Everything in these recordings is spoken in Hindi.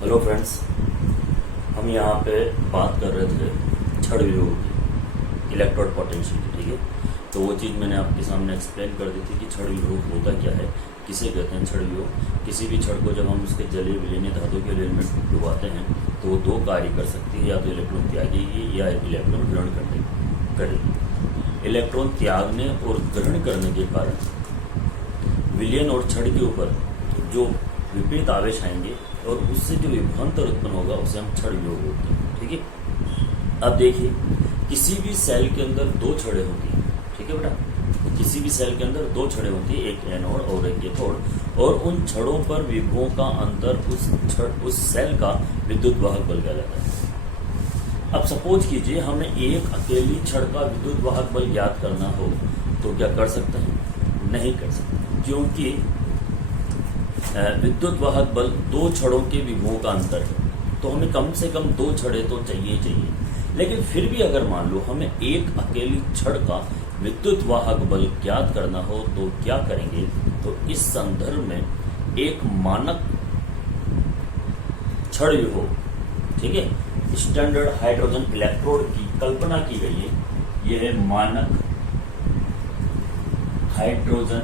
हेलो फ्रेंड्स, हम यहाँ पे बात कर रहे थे छड़ विभव की, इलेक्ट्रोड पोटेंशियल की। ठीक है, तो वो चीज़ मैंने आपके सामने एक्सप्लेन कर दी थी कि छड़ विभव होता क्या है, किसे कहते हैं छड़ विभव। किसी भी छड़ को जब हम उसके जलीय विलीन धातु के लेन में डुबाते हैं तो वो दो कार्य कर सकती है, या तो इलेक्ट्रॉन त्यागेगी या इलेक्ट्रॉन ग्रहण करेगी। इलेक्ट्रॉन त्यागने और ग्रहण करने के कारण विलयन और छड़ के ऊपर जो विपरीत आवेश आएंगे और उससे जो विभवांतर उत्पन्न होगा उसे हम छड़ विभव बोलते हैं। ठीक है, अब देखिए, किसी भी सेल के अंदर दो छड़ें होती हैं। ठीक है बेटा, किसी भी सेल के अंदर दो छड़ें होती है, एक एनोड और एक कैथोड, और उन छड़ों पर विभवों का अंतर उस सेल का विद्युत वाहक बल कहलाता है। अब सपोज कीजिए हमें एक अकेली छड़ का विद्युत वाहक बल ज्ञात करना हो तो क्या कर सकते हैं? नहीं कर सकते, क्योंकि विद्युत वाहक बल दो छड़ों के विभवों का अंतर है, तो हमें कम से कम दो छड़ें तो चाहिए ही चाहिए। लेकिन फिर भी अगर मान लो हमें एक अकेली छड़ का विद्युत वाहक बल ज्ञात करना हो तो क्या करेंगे? तो इस संदर्भ में एक मानक छड़ विभव, ठीक है, स्टैंडर्ड हाइड्रोजन इलेक्ट्रोड की कल्पना की गई है। यह है मानक हाइड्रोजन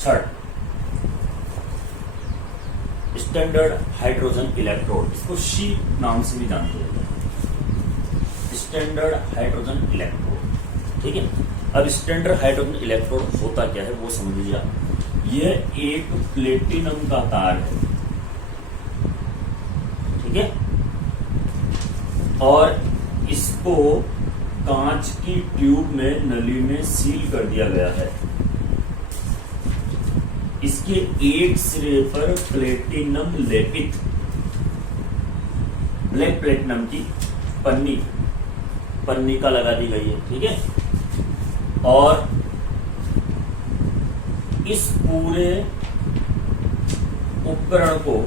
छड़, स्टैंडर्ड हाइड्रोजन इलेक्ट्रोड, इसको शी नाम से भी जानते हैं, स्टैंडर्ड हाइड्रोजन इलेक्ट्रोड। ठीक है, अब स्टैंडर्ड हाइड्रोजन इलेक्ट्रोड होता क्या है वो समझ लीजिए आप। यह एक प्लेटिनम का तार है, ठीक है, और इसको कांच की ट्यूब में नली में सील कर दिया गया है। इसके एक सिरे पर प्लेटिनम लेपित ब्लैक प्लेटिनम की पन्नी का लगा दी गई है। ठीक है, और इस पूरे उपकरण को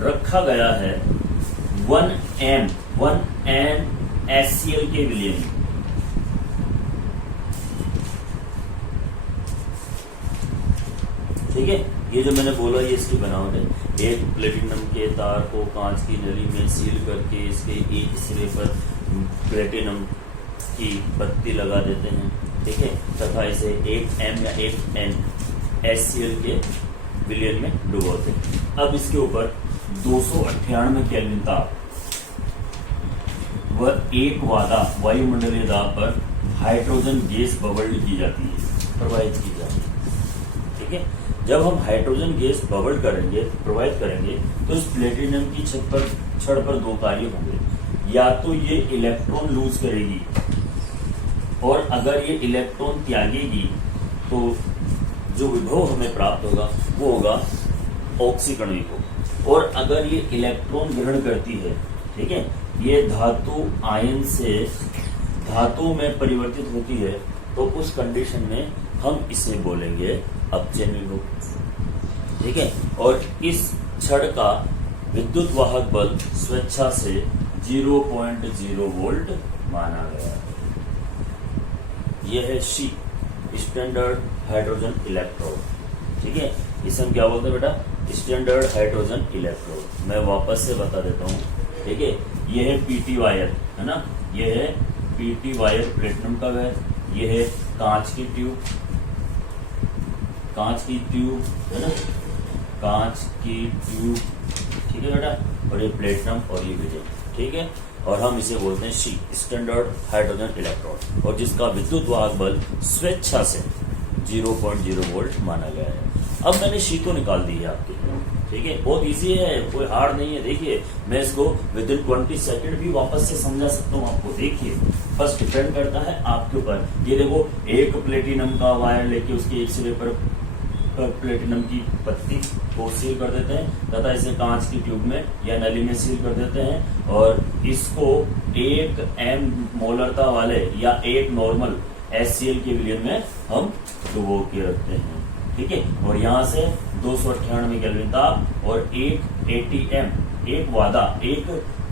रखा गया है 1N HCl के विलयन। ठीक है, ये जो मैंने बोला ये इसकी बनावट है। एक प्लेटिनम के तार को कांच की नली में सील करके इसके एक सिरे पर प्लेटिनम की पत्ती लगा देते हैं। ठीक है, तथा इसे एक M या एक N HCl के विलयन में डुबोते हैं। अब इसके ऊपर 298 केल्विन ताप व एक वादा वायुमंडलीय दाब पर हाइड्रोजन गैस बबल्ड की जाती है, प्रवाहित की जाती है। ठीक है, जब हम हाइड्रोजन गैस बबल करेंगे, प्रवाहित करेंगे, तो इस प्लेटिनम की छड़ पर दो कार्य होंगे। या तो ये इलेक्ट्रॉन लूज करेगी, और अगर ये इलेक्ट्रॉन त्यागेगी तो जो विभव हमें प्राप्त होगा वो होगा ऑक्सीकरण विभव। और अगर ये इलेक्ट्रॉन ग्रहण करती है, ठीक है, ये धातु आयन से धातु में परिवर्तित होती है, तो उस कंडीशन में हम इसे बोलेंगे अपचयन विभव। ठीक है, और इस छड़ का विद्युत वाहक बल स्वेच्छा से 0.0 वोल्ट माना गया है। यह है शी, स्टैंडर्ड हाइड्रोजन इलेक्ट्रोड। ठीक है, इसे हम क्या बोलते हैं बेटा? Standard hydrogen electrode. मैं वापस से बता देता हूँ। ठीक है, यह है पीटी वायर, है ना, यह है पीटी वायर प्लेटिनम का वायर, यह है कांच की ट्यूब है ना, कांच की ट्यूब। ठीक है बेटा, और ये प्लेटिनम और ये विलयन। ठीक है, और हम इसे बोलते हैं शी, स्टैंडर्ड हाइड्रोजन इलेक्ट्रोड, और जिसका विद्युत वाहक बल स्वेच्छा से 0.0 वोल्ट माना गया है। अब मैंने शी को निकाल दी है आपके। ठीक है, बहुत इजी है, कोई हार्ड नहीं है। देखिए, मैं इसको विद इन 20 सेकेंड भी वापस से समझा सकता हूँ आपको। देखिए, बस डिपेंड करता है आपके ऊपर। ये देखो, एक प्लेटिनम का वायर लेके उसके एक सिरे पर प्लेटिनम की पत्ती को सील कर देते हैं, तथा इसे कांच की ट्यूब में या नली में सील कर देते हैं, और इसको एक M मोलरता वाले या एक नॉर्मल HCl के विलयन में हम डुबो के रखते हैं। ठीक है, और यहाँ से 298 केल्विन ताप और एक ATM, एक वादा, एक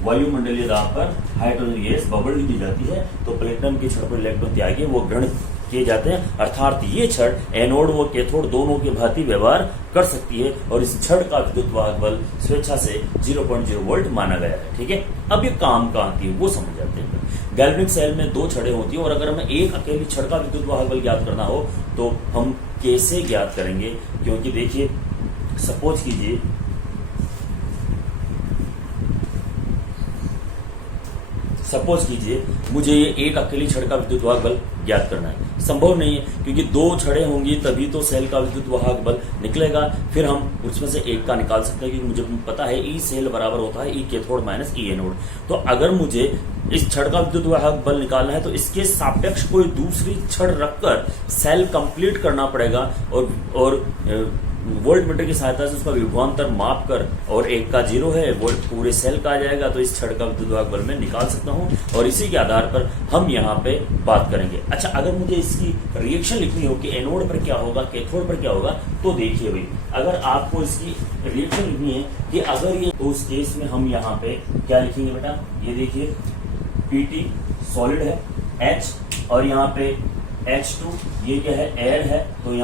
वायुमंडलीय दाब पर हाइड्रोजन गैस बबल की जाती है, तो प्लेटिनम की छड़ पर इलेक्ट्रॉन त्यागी वो ग्रहण किए जाते हैं, अर्थात ये छड़ एनोड व कैथोड दोनों के भांति व्यवहार कर सकती है और इस छड़ का विद्युत वाहक बल स्वेच्छा से 0.0 वोल्ट माना गया है। ठीक है, अब ये काम कहाँ आती है वो समझ जाते हैं। गैल्वेनिक सेल में 2 छड़ें होती है और अगर हमें एक अकेली छड़ का विद्युत वाहक बल ज्ञात करना हो तो हम कैसे ज्ञात करेंगे, क्योंकि देखिए सपोज कीजिए मुझे ये एक अकेली छड़ का विद्युत वाहक बल ज्ञात करना है। संभव नहीं है, क्योंकि 2 छड़ें होंगी तभी तो सेल का विद्युत वाहक बल निकलेगा। फिर हम उसमें से एक का निकाल सकते हैं, क्योंकि मुझे पता है ई सेल बराबर होता है ई कैथोड माइनस ई एनोड। तो अगर मुझे इस छड़ का विद्युत वाहक बल निकालना है तो इसके सापेक्ष कोई दूसरी छड़ रखकर सेल कंप्लीट करना पड़ेगा और वोल्ट मीटर की सहायता से उसका विभवांतर माप कर, और एक का 0 है वोल्ट पूरे सेल का आ जाएगा, तो इस छड़ का विद्युत वाहक बल मैं निकाल सकता हूं और इसी के आधार पर हम यहाँ पे बात करेंगे। अच्छा, अगर मुझे इसकी रिएक्शन लिखनी हो कि एनोड पर क्या होगा कैथोड पर क्या होगा, तो देखिए भाई, अगर आपको इसकी रिएक्शन लिखनी है कि अगर ये, तो उस केस में हम यहाँ पे क्या लिखेंगे बेटा, ये देखिए पीटी सॉलिड है, H और यहाँ पे H2 ये क्या है एयर है, तो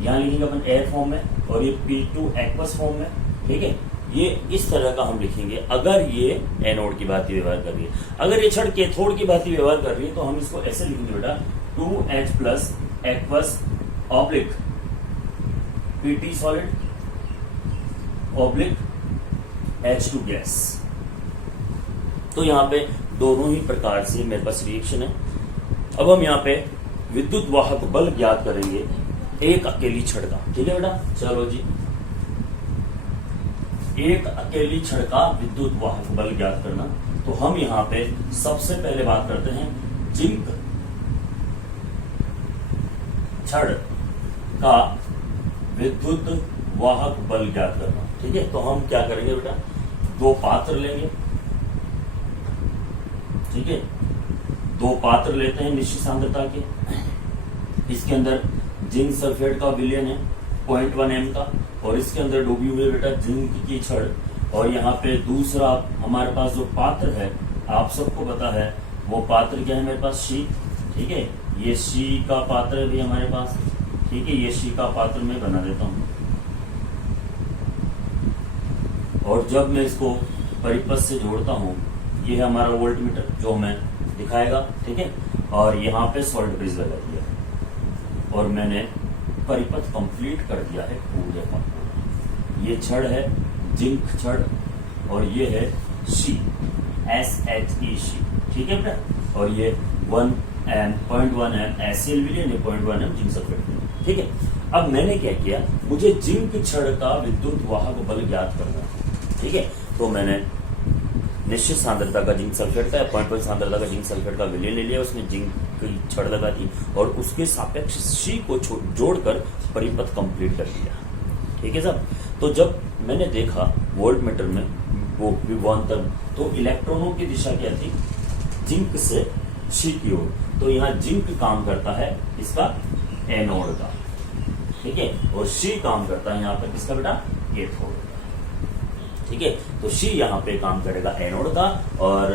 यहाँ लिखेंगे अपन एयर फॉर्म में, और ये P2 एक्वस फॉर्म में। ठीक है, ये इस तरह का हम लिखेंगे अगर ये एनोड की भांति व्यवहार कर रही है। अगर ये छड़ कैथोड की भांति व्यवहार कर रही है तो हम इसको ऐसे लिखेंगे बेटा 2H plus aqueous oblique PT solid oblique H2 gas. तो यहाँ पे दोनों ही प्रकार से मेरे पास रिएक्शन है। अब हम यहाँ पे विद्युत वाहक बल ज्ञात करेंगे एक अकेली छड़ का। ठीक है बेटा, चलो जी, एक अकेली छड़ का विद्युत वाहक बल ज्ञात करना। तो हम यहाँ पे सबसे पहले बात करते हैं जिंक छड़ का विद्युत वाहक बल ज्ञात करना। ठीक है, तो हम क्या करेंगे बेटा, 2 पात्र लेंगे। ठीक है, 2 पात्र लेते हैं निश्चित सांद्रता के। इसके अंदर जिंक सल्फेट का विलयन है 0.1 m का, और इसके अंदर डूबी हुई बेटा जिंक की छड़। और यहाँ पे दूसरा हमारे पास जो पात्र है, आप सबको पता है वो पात्र क्या है मेरे पास, शी। ठीक है, ये शी का पात्र भी हमारे पास। ठीक है, ये शी का पात्र मैं बना देता हूं, और जब मैं इसको परिपथ से जोड़ता हूं, ये है हमारा वोल्ट मीटर जो हमें दिखाएगा। ठीक है, और यहाँ पे सॉल्ट ब्रिज लगा दिया है और मैंने परिपथ कंप्लीट कर दिया है पूरे का। ये छड़ है जिंक छड़ और ये है शी, SHE शी। ठीक है बेटा, और ये 0.1 m एसिल विलयन, 0.1 m जिंक सल्फेट। ठीक है, अब मैंने क्या किया, मुझे जिंक छड़ का विद्युत वाहक बल ज्ञात करना है। ठीक है, तो मैंने निश्चित सांद्रता का जिंक सल्फेट का 0.1 सांद्रता का जिंक सल्फेट का विलयन ले लिया, उसमें जिंक की छड़ लगा दी और उसके सापेक्ष शी को जोड़कर परिपथ कंप्लीट कर दिया। ठीक है साहब, तो जब मैंने देखा वोल्ट मीटर में वो विभवांतर, तो इलेक्ट्रॉनों की दिशा क्या थी, जिंक से शी की ओर। तो यहाँ जिंक काम करता है इसका एनोड का। ठीक है, और शी काम करता है यहाँ पर किसका बेटा, कैथोड। ठीक है, तो शी यहाँ पे काम करेगा एनोड का और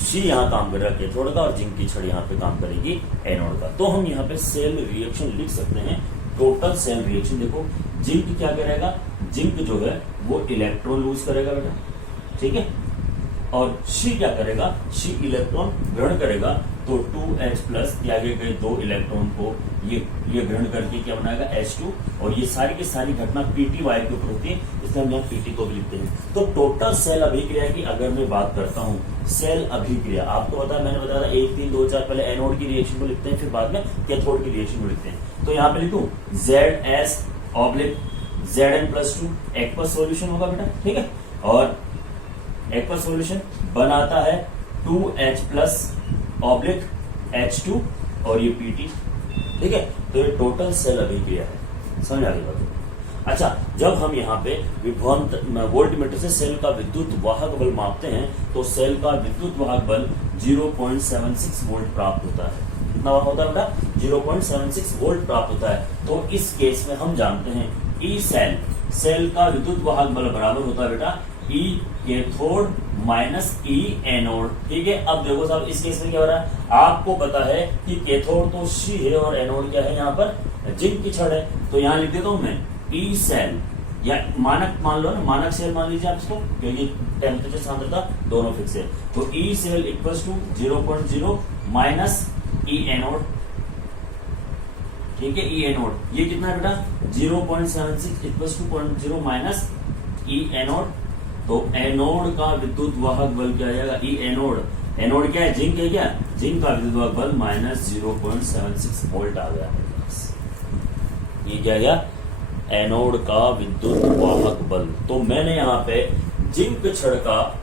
शी यहाँ काम करेगा कैथोड का, और जिंक की छड़ यहाँ पे काम करेगी एनोड का। तो हम यहाँ पे सेल रिएक्शन लिख सकते हैं, टोटल सेल रिएक्शन। देखो जिंक क्या करेगा, जिंक जो है वो इलेक्ट्रॉन लूज करेगा बेटा। ठीक है, और शी क्या करेगा, शी इलेक्ट्रॉन ग्रहण करेगा। तो 2H प्लस त्यागे गए 2 इलेक्ट्रॉन को ये ग्रहण करके क्या बनाएगा, H2। और ये सारी की सारी घटना PT वायर के ऊपर होती है, इसलिए हम यहाँ PT को भी लिखते हैं। तो टोटल सेल अभिक्रिया की अगर मैं बात करता हूँ, सेल अभिक्रिया आपको पता है, मैंने बताया था 1 3 2 4 पहले एनोड की रिएक्शन को लिखते हैं, फिर बाद में कैथोड की रिएक्शन को लिखते हैं। तो यहाँ पे लिखूं ZS oblique Zn+2 aqueous solution होगा बेटा। ठीक है, और एक्वस सॉल्यूशन बनाता है 2H प्लस ऑब्लिक H2 और ये PT। ठीक है, तो ये टोटल सेल अभिक्रिया है, समझ आ गई बात। अच्छा, जब हम यहाँ पे विभवांतर वोल्ट मीटर से सेल का विद्युत वाहक बल मापते हैं, तो सेल का विद्युत वाहक बल 0.76 वोल्ट प्राप्त होता है। कितना होता है बेटा, 0.76 वोल्ट प्राप्त होता है। तो इस केस में हम जानते हैं ई सेल का विद्युत वाहक बल बराबर होता है बेटा ई कैथोड माइनस ई एनोड। ठीक है, अब देखो साहब इस केस में क्या हो रहा है, आपको पता है कि कैथोड तो सी है और एनोड क्या है, यहाँ पर जिंक की छड़ है। तो यहाँ लिख देता हूं मैं ई सेल, या मानक मान लो ना, मानक सेल मान लीजिए आप इसको, क्योंकि टेम्परेचर सांद्रता दोनों फिक्स है। तो E cell equal to 0.0 minus E anode. ठीक है, ई एनोड ये कितना है बेटा 0.76 equal to 0.0 minus E anode. तो एनोड का विद्युत वाहक बल क्या आ जाएगा, ई एनोड, एनोड क्या है, जिंक है क्या, जिंक का विद्युत वाहक बल माइनस 0.76 वोल्ट आ गया। ये क्या गया, एनोड का विद्युत वाहक बल। तो मैंने यहाँ पे जिंक छड़ का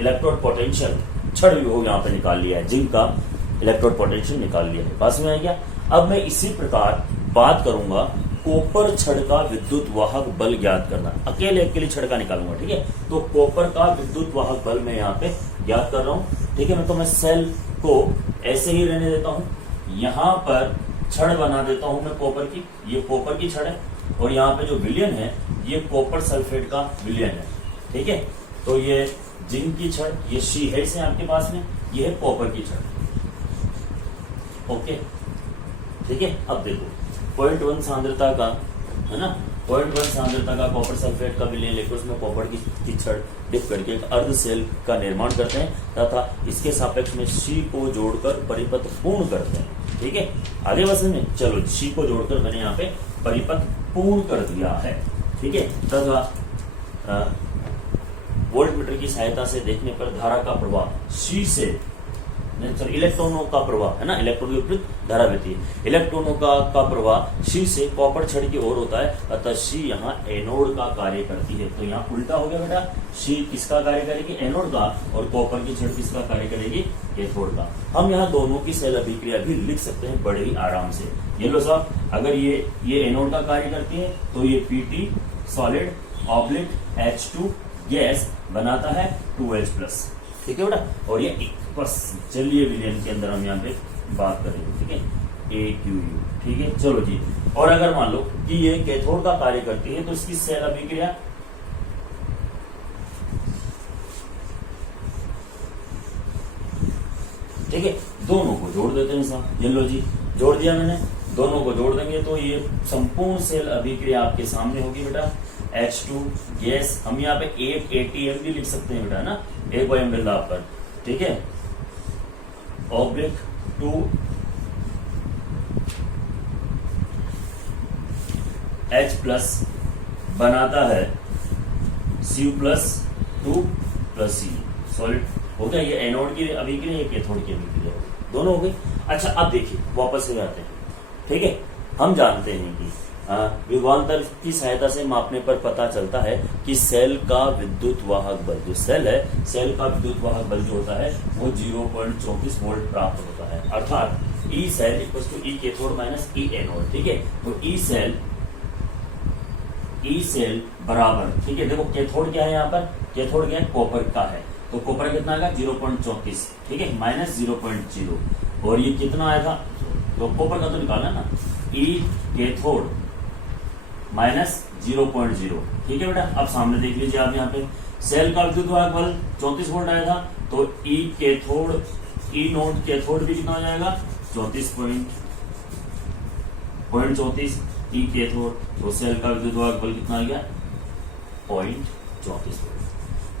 इलेक्ट्रोड पोटेंशियल, छड़ विभव यहाँ पे निकाल लिया है, जिंक का इलेक्ट्रोड पोटेंशियल निकाल लिया है। पास में आ गया। अब मैं इसी प्रकार बात करूंगा कॉपर छड़ का विद्युत वाहक बल ज्ञात करना, अकेले छड़ का निकालूंगा। ठीक है, तो कॉपर का विद्युत वाहक बल मैं यहाँ पे ज्ञात कर रहा हूँ। ठीक है, तो मैं सेल को ऐसे ही रहने देता हूँ, यहाँ पर छड़ बना देता हूं मैं कॉपर की, ये कॉपर की छड़ है, और यहाँ पे जो विलयन है ये कॉपर सल्फेट का विलयन है। ठीक है, तो ये जिंक की छड़, ये सी है से आपके पास में, ये है कॉपर की छड़। ओके, ठीक है, अब देखो 0.1 सांद्रता का है ना, 0.1 सांद्रता का कॉपर सल्फेट का विलयन लेकर उसमें कॉपर की छड़ डिप करके एक अर्ध सेल का निर्माण करते हैं तथा इसके सापेक्ष में सी को जोड़कर परिपथ पूर्ण करते हैं। ठीक है, आगे बस में चलो सी को जोड़कर मैंने यहाँ पे परिपथ पूर्ण कर दिया है। ठीक है, तथा वोल्टमीटर की सहायता से देखने पर धारा का प्रवाह सी से, इलेक्ट्रॉनों का प्रवाह है ना, इलेक्ट्रॉन के विपरीत धारा बहती है, इलेक्ट्रॉनों का प्रवाह सी से कॉपर छड़ की ओर होता है, अतः सी यहाँ एनोड का कार्य करती है। तो यहाँ उल्टा हो गया बेटा, सी किसका कार्य करेगी, एनोड का, और कॉपर की छड़ किसका कार्य करेगी, कैथोड का। हम यहाँ दोनों की सेल अभिक्रिया भी लिख सकते हैं बड़े ही आराम से। ये लो साहब, अगर ये एनोड का कार्य करती है तो ये PT solid oblique H2 gas बनाता है 2H+। ठीक है बेटा, और ये बस चलिए विलयन के अंदर हम यहाँ पे बात करेंगे। ठीक है, AQU। ठीक है, चलो जी, और अगर मान लो कि ये कैथोड का कार्य करती है तो इसकी सेल अभिक्रिया, ठीक है, दोनों को जोड़ देते हैं साहब। ये लो जी, जोड़ दिया मैंने, दोनों को जोड़ देंगे तो ये संपूर्ण सेल अभिक्रिया आपके सामने होगी बेटा। H2 गैस, हम यहाँ पे एक ATM भी लिख सकते हैं बेटा, ना, एक बार मिल रहा पर। ठीक है, ऑब्लिक 2 H+ बनाता है Cu+2 + C सॉलिड हो गया। ये एनोड की अभिक्रिया, ये कैथोड की अभिक्रिया, दोनों हो गई। अच्छा, अब देखिए वापस से आते हैं। ठीक है, हम जानते हैं कि विभवांतर की सहायता से मापने पर पता चलता है कि सेल का विद्युत वाहक बल, जो सेल है, सेल का विद्युत वाहक बल जो होता है वो 0.34 वोल्ट प्राप्त होता है, अर्थात E cell equal to E cathode minus E anode. ठीक है, तो ई सेल बराबर, ठीक है, देखो कैथोड क्या है, यहाँ पर कैथोड क्या है, कॉपर का है, तो कॉपर कितना आएगा 0.34। ठीक है, माइनस 0.0, और ये कितना आएगा, तो कॉपर का तो निकालना ना, ई कैथोड माइनस 0.0। ठीक है बेटा, अब सामने देख लीजिए आप, यहाँ पे सेल का विद्युत वाहक बल 34 वोल्ट आया था, तो ई कैथोड, ई नोड कैथोड भी कितना हो जाएगा 34.34 ई कैथोड, तो सेल का विद्युत वाहक बल कितना आ गया 0.34 वोल्ट।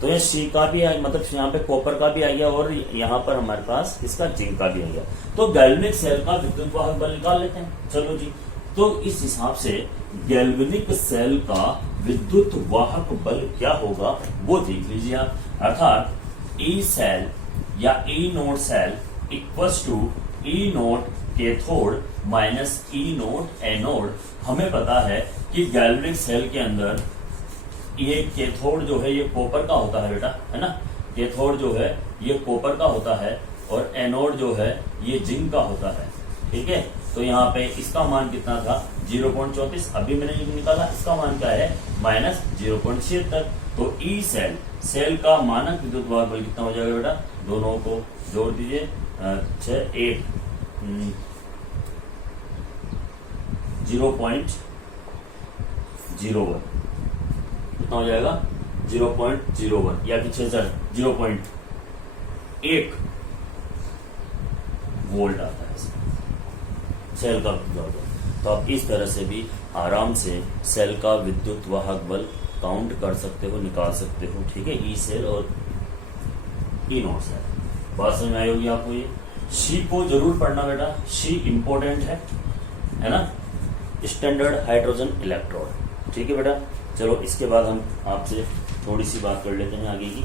तो ये सी का भी है, मतलब यहाँ पे कॉपर का भी आ गया, और यहाँ पर हमारे पास इसका जिंक का भी आ गया। तो गैल्वेनिक सेल का विद्युत वाहक बल निकाल लेते हैं। चलो जी, तो इस हिसाब से गैल्वेनिक सेल का विद्युत वाहक बल क्या होगा वो देख लीजिए आप, अर्थात ई सेल या E naught cell equals to E naught cathode minus E naught anode. हमें पता है कि गैल्वेनिक सेल के अंदर ये कैथोड जो है ये कॉपर का होता है बेटा, है ना, कैथोड जो है ये कॉपर का होता है, और एनोड जो है ये जिंक का होता है। ठीक है, तो यहाँ पे इसका मान कितना था 0.34, अभी मैंने निकाला, इसका मान क्या है माइनस 0.76। तो ई सेल का मानक विद्युत वाहक बल कितना हो जाएगा बेटा, दोनों को जोड़ दीजिए, 0.01 कितना हो जाएगा 0.01 या कि 0.1 वोल्ट आता है सेल का विद्युत। तो आप इस तरह से भी आराम से सेल का विद्युत वाहक बल काउंट कर सकते हो, निकाल सकते हो। ठीक है, ई सेल और ई नॉट सेल। बात समझ में आई होगी आपको। ये शी को जरूर पढ़ना बेटा, शी इंपॉर्टेंट है ना, स्टैंडर्ड हाइड्रोजन इलेक्ट्रोड। ठीक है बेटा, चलो इसके बाद हम आपसे थोड़ी सी बात कर लेते हैं आगे की।